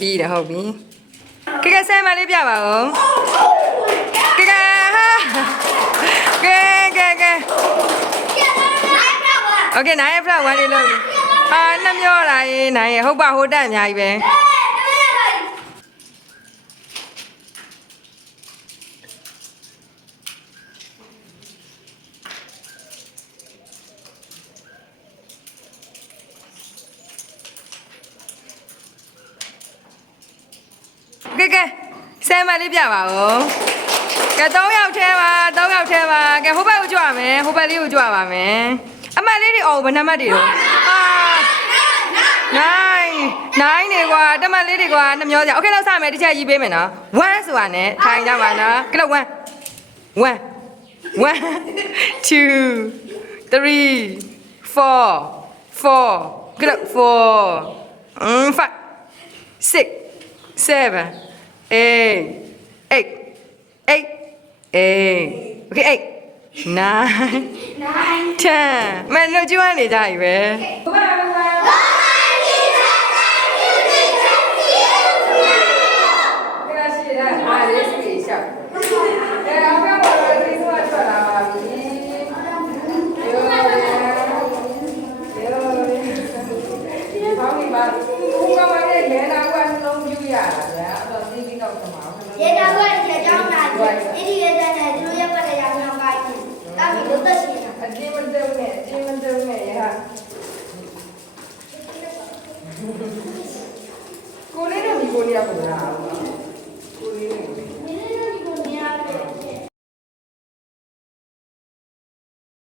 ပြီးတယ်ဟုတ်ပြီကဲဆဲမလေးပြပါဦးကဲဟာကဲโอเคနိုင်ရဖလောက်1လေးလို့ဟာနှမျောလာရေးနိုင်ရဟုတ်ပါဟိုတက်အများကြီးပဲကဲဆဲမလေးပြပါဦးကဲ3ယောက်ထဲပါ3ယောက်ထဲပါကဲဟိုဘက်ကိုကြွရမယ်ဟိုဘက်လေးကိုကြွပါမယ်အမတ်လေးတွေအော်ဘယ်နှမတ်တွေတော့ဟာ9နေကွာတမတ်လေးတွေကွာနှမျောစရာโอเคတော့စမယ်တစ်ချက်ရေးပေးမယ်နော်1ဆိုတာနဲ့ထိုင်ကြပါနော်ကဲလို့1 2 3 4 ကဲလို့4 5 6 7 8 okay 8 9 10မင်းတို့ကျွမ်းနေကြပြီပဲ